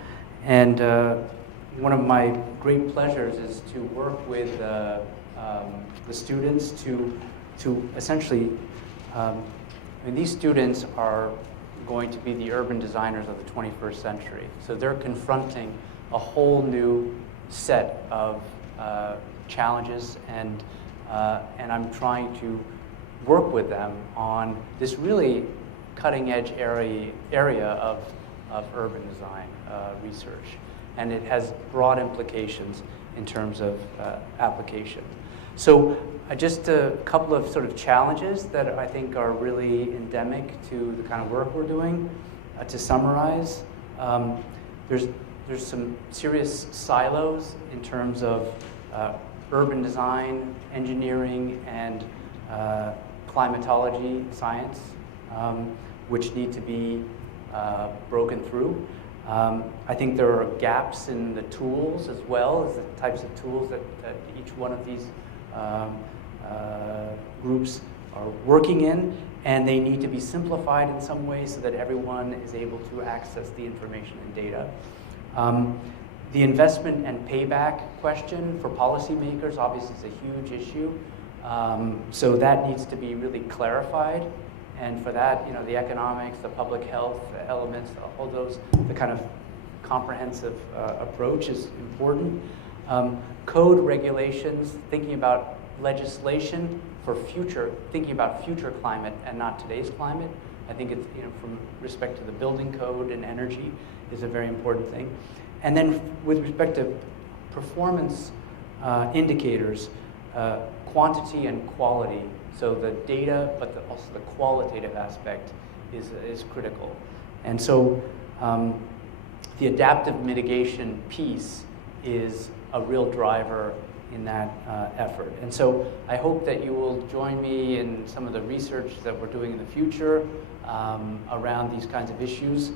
And one of my great pleasures is to work with the students to essentially, these students are going to be the urban designers of the 21st century. So they're confronting a whole new set of challenges, and I'm trying to work with them on this really cutting-edge area of urban design research. And it has broad implications in terms of application. So just a couple of sort of challenges that I think are really endemic to the kind of work we're doing. To summarize, there's some serious silos in terms of urban design, engineering, and climatology science, which need to be broken through. I think there are gaps in the tools as well as the types of tools that each one of these groups are working in, and they need to be simplified in some way so that everyone is able to access the information and data. The investment and payback question for policymakers obviously is a huge issue. So that needs to be really clarified. And for that, the economics, the public health elements, all those, the kind of comprehensive approach is important. Code regulations, thinking about legislation for thinking about future climate and not today's climate. I think it's, from respect to the building code and energy is a very important thing. And then with respect to performance indicators, quantity and quality. So the data, but also the qualitative aspect is critical. And so the adaptive mitigation piece is a real driver in that effort. And so I hope that you will join me in some of the research that we're doing in the future around these kinds of issues.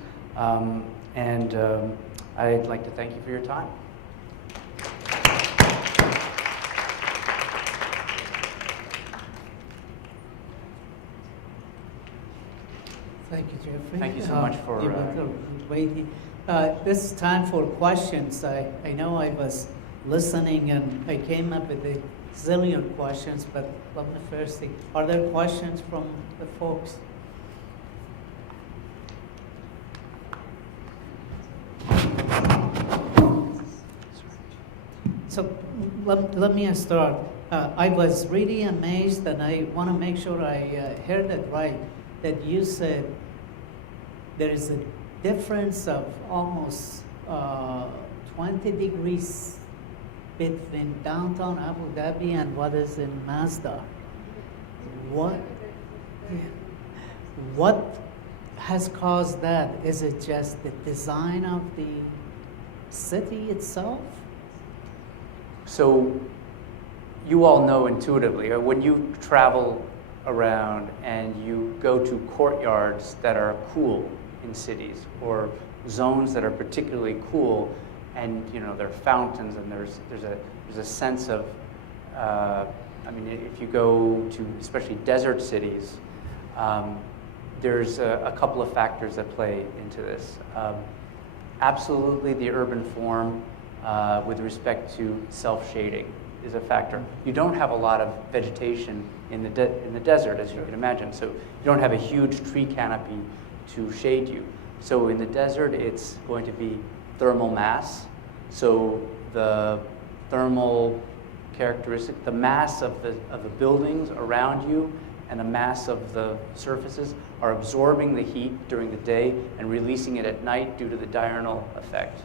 I'd like to thank you for your time. Thank you, Jeffrey. Thank you so much for waiting. This is time for questions. I know I was listening and I came up with a zillion questions, but let me first see. Are there questions from the folks? So let me start. I was really amazed, and I want to make sure I heard it right, that you said there is a difference of almost 20 degrees between downtown Abu Dhabi and what is in Masdar. What has caused that? Is it just the design of the city itself? So you all know intuitively, when you travel around and you go to courtyards that are cool in cities, or zones that are particularly cool, and there are fountains, and there's a sense of, if you go to especially desert cities, there's a couple of factors that play into this. Absolutely, the urban form with respect to self-shading is a factor. You don't have a lot of vegetation in the desert, as you can imagine, so you don't have a huge tree canopy to shade you. So in the desert, it's going to be thermal mass. So the thermal characteristic, the mass of the buildings around you and the mass of the surfaces are absorbing the heat during the day and releasing it at night due to the diurnal effect.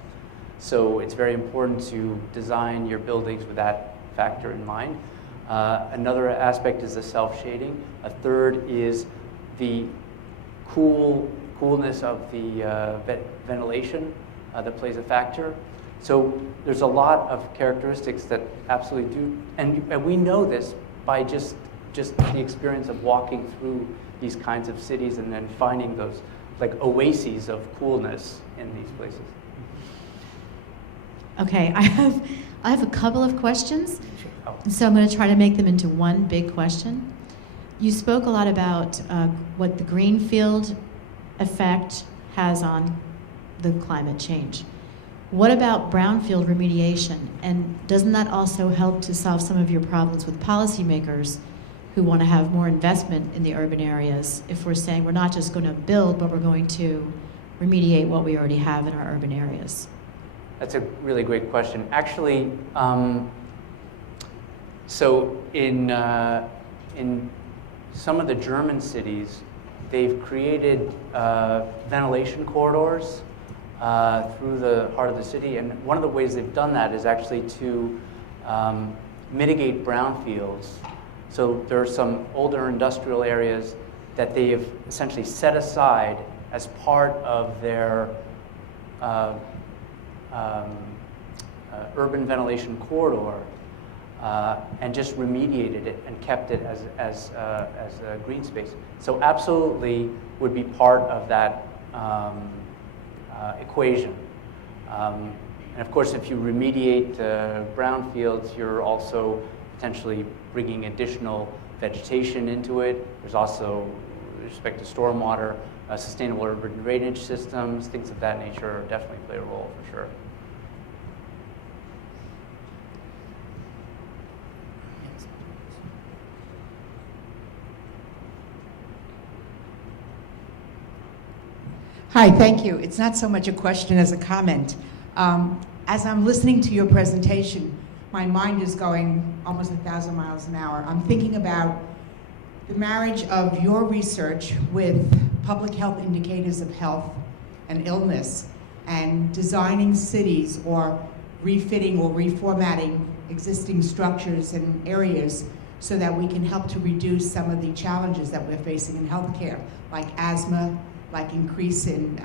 So it's very important to design your buildings with that factor in mind. Another aspect is the self-shading. A third is the coolness of the ventilation that plays a factor. So there's a lot of characteristics that absolutely do, and we know this by just the experience of walking through these kinds of cities and then finding those like oases of coolness in these places. Okay, I have a couple of questions, Oh. so I'm going to try to make them into one big question. You spoke a lot about what the greenfield effect has on the climate change. What about brownfield remediation? And doesn't that also help to solve some of your problems with policymakers who want to have more investment in the urban areas if we're saying we're not just going to build, but we're going to remediate what we already have in our urban areas? That's a really great question. Actually, so in some of the German cities, they've created ventilation corridors through the heart of the city, and one of the ways they've done that is actually to mitigate brownfields. So there are some older industrial areas that they have essentially set aside as part of their urban ventilation corridor, and just remediated it and kept it as a green space. So absolutely would be part of that equation. And of course, if you remediate brownfields, you're also potentially bringing additional vegetation into it. There's also, with respect to stormwater, sustainable urban drainage systems, things of that nature definitely play a role for sure. Hi, thank you. It's not so much a question as a comment. As I'm listening to your presentation, my mind is going almost 1,000 miles an hour. I'm thinking about the marriage of your research with public health indicators of health and illness, and designing cities or refitting or reformatting existing structures and areas so that we can help to reduce some of the challenges that we're facing in healthcare, like asthma, like increase in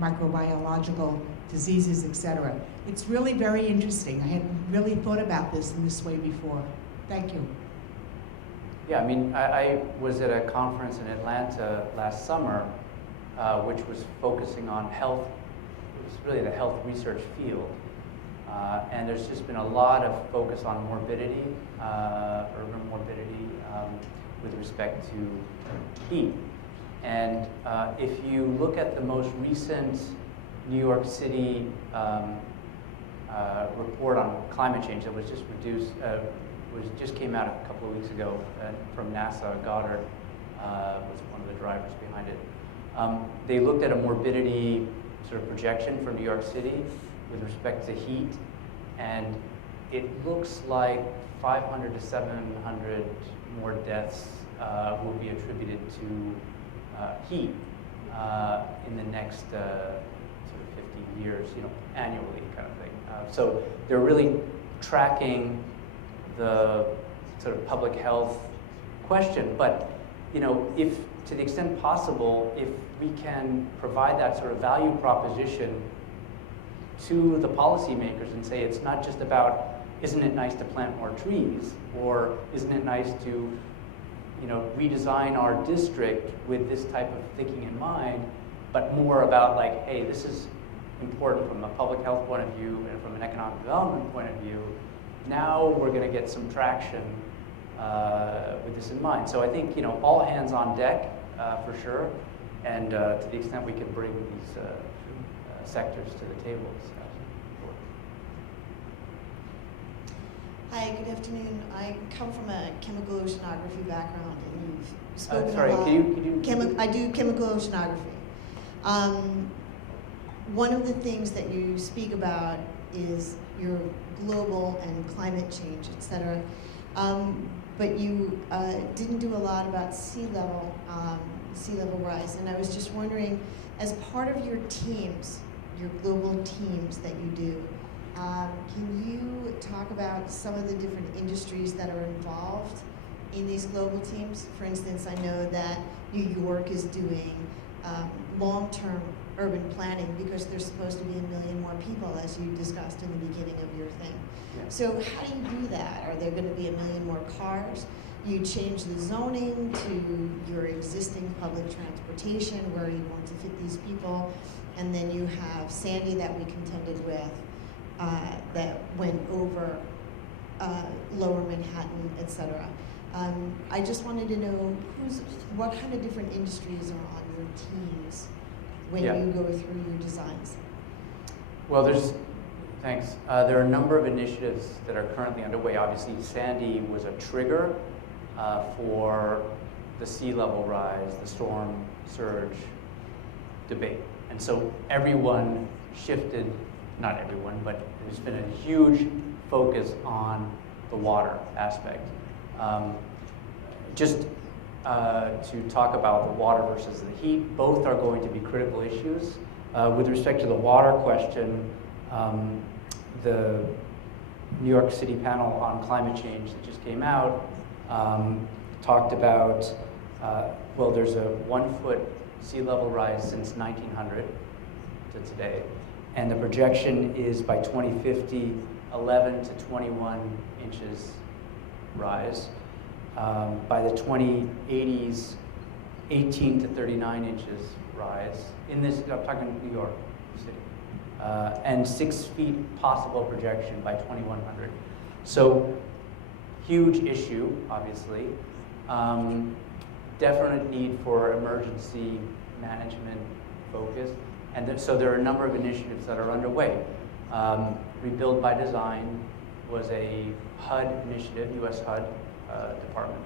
microbiological diseases, et cetera. It's really very interesting. I hadn't really thought about this in this way before. Thank you. Yeah, I mean, I was at a conference in Atlanta last summer, which was focusing on health. It was really the health research field. And there's just been a lot of focus on morbidity, urban morbidity, with respect to heat. And if you look at the most recent New York City report on climate change that was just came out a couple of weeks ago from NASA, Goddard was one of the drivers behind it. They looked at a morbidity sort of projection for New York City with respect to heat, and it looks like 500 to 700 more deaths will be attributed to heat in the next sort of 50 years, annually kind of thing. So they're really tracking the sort of public health question, but if to the extent possible, if we can provide that sort of value proposition to the policymakers and say it's not just about, isn't it nice to plant more trees, or isn't it nice to redesign our district with this type of thinking in mind, but more about like, hey, this is important from a public health point of view and from an economic development point of view. Now we're going to get some traction with this in mind. So I think all hands on deck for sure, and to the extent we can bring these sectors to the table. Hi, good afternoon. I come from a chemical oceanography background, and you've spoken sorry, about... can you I do chemical oceanography. One of the things that you speak about is your global and climate change, et cetera. But you didn't do a lot about sea level rise, and I was just wondering, as part of your teams, your global teams that you do, can you talk about some of the different industries that are involved in these global teams? For instance, I know that New York is doing long-term urban planning because there's supposed to be 1 million more people, as you discussed in the beginning of your thing. Yeah. So how do you do that? Are there going to be 1 million more cars? You change the zoning to your existing public transportation where you want to fit these people, and then you have Sandy that we contended with. that went over Lower Manhattan, etc. I just wanted to know what kind of different industries are on your teams when Yeah. you go through your designs. Well, thanks. There are a number of initiatives that are currently underway. Obviously, Sandy was a trigger for the sea level rise, the storm surge debate. And so everyone shifted, not everyone, but there's been a huge focus on the water aspect. Just to talk about the water versus the heat, both are going to be critical issues. With respect to the water question, the New York City panel on climate change that just came out talked about, well, there's a 1 foot sea level rise since 1900 to today, and the projection is by 2050, 11 to 21 inches rise. By the 2080s, 18 to 39 inches rise. In this, I'm talking New York City. And 6 feet possible projection by 2100. So, huge issue, obviously. Definite need for emergency management focus. And so there are a number of initiatives that are underway. Rebuild by Design was a HUD initiative, US HUD department,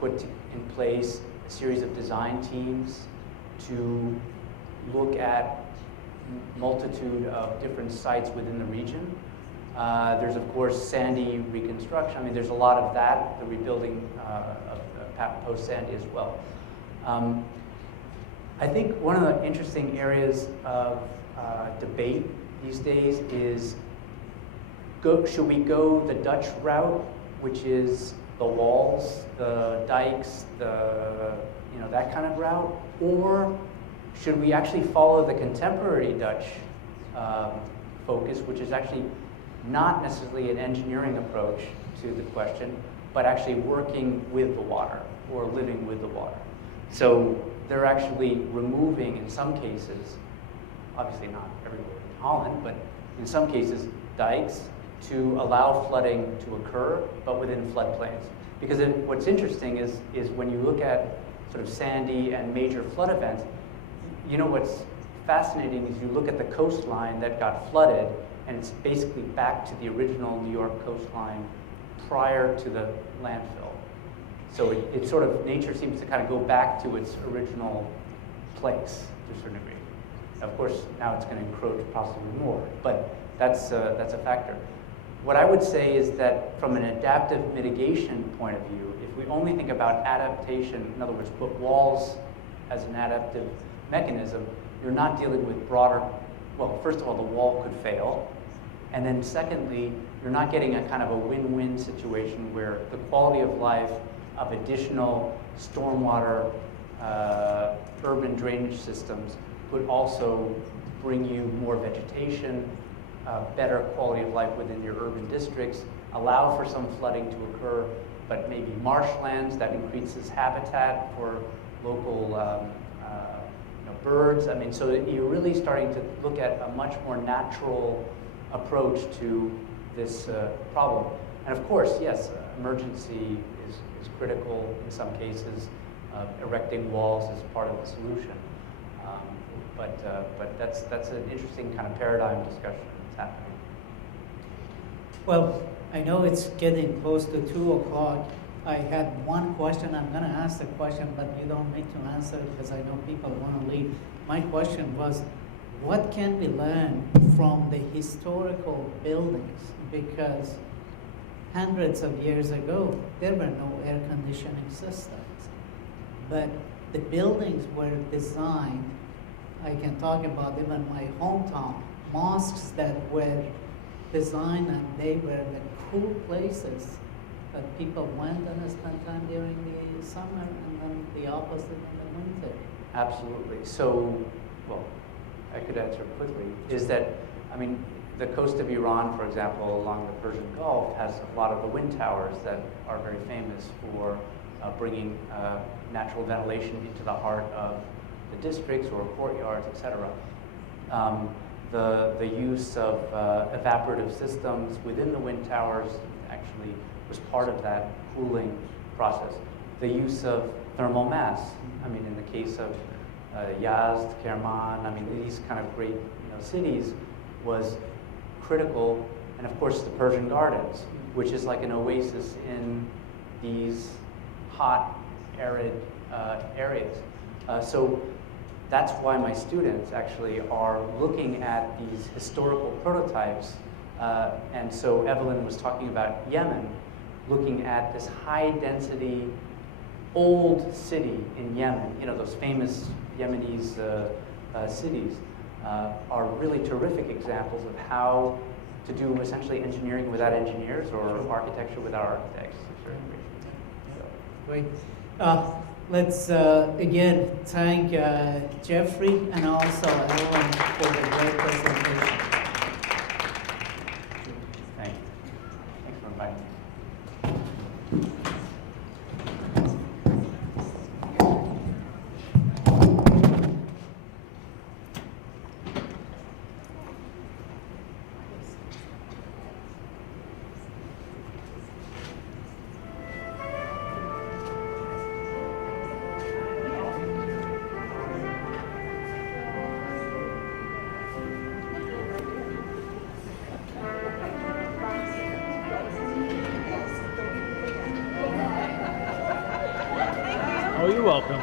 put in place a series of design teams to look at multitude of different sites within the region. There's of course Sandy reconstruction. I mean, there's a lot of that, the rebuilding of post-Sandy as well. I think one of the interesting areas of debate these days is, should we go the Dutch route, which is the walls, the dikes, that kind of route, or should we actually follow the contemporary Dutch focus, which is actually not necessarily an engineering approach to the question, but actually working with the water or living with the water? So they're actually removing, in some cases, obviously not everywhere in Holland, but in some cases, dikes to allow flooding to occur, but within floodplains. Because what's interesting is when you look at sort of Sandy and major flood events, you know what's fascinating is you look at the coastline that got flooded, and it's basically back to the original New York coastline prior to the landfill. So it sort of, nature seems to kind of go back to its original place to a certain degree. Of course, now it's going to encroach possibly more, but that's a factor. What I would say is that from an adaptive mitigation point of view, if we only think about adaptation, in other words, put walls as an adaptive mechanism, you're not dealing with broader, well, first of all, the wall could fail. And then secondly, you're not getting a kind of a win-win situation where the quality of life of additional stormwater, urban drainage systems could also bring you more vegetation, better quality of life within your urban districts, allow for some flooding to occur, but maybe marshlands that increases habitat for local birds. I mean, so that you're really starting to look at a much more natural approach to this problem. And of course, yes, emergency is critical in some cases. Erecting walls is part of the solution. But that's an interesting kind of paradigm discussion that's happening. Well, I know it's getting close to 2 o'clock. I had one question. I'm going to ask the question, but you don't need to answer it because I know people want to leave. My question was, what can we learn from the historical buildings? Because hundreds of years ago, there were no air conditioning systems. But the buildings were designed, I can talk about even my hometown, mosques that were designed, and they were the cool places that people went and spent time during the summer, and then the opposite in the winter. Absolutely. So, well, I could answer quickly, is that, I mean, the coast of Iran, for example, along the Persian Gulf, has a lot of the wind towers that are very famous for bringing natural ventilation into the heart of the districts or courtyards, etc. the use of evaporative systems within the wind towers actually was part of that cooling process. The use of thermal mass, I mean, in the case of Yazd, Kerman, I mean, these kind of great cities was critical. And of course, the Persian Gardens, which is like an oasis in these hot, arid areas. So that's why my students actually are looking at these historical prototypes. And so Evelyn was talking about Yemen, looking at this high density, old city in Yemen, those famous Yemenis cities, are really terrific examples of how to do essentially engineering without engineers or architecture without architects. Great. Let's again thank Jeffrey and also Ellen for the great presentation. Thank you. Thanks for inviting me. Oh, you're welcome.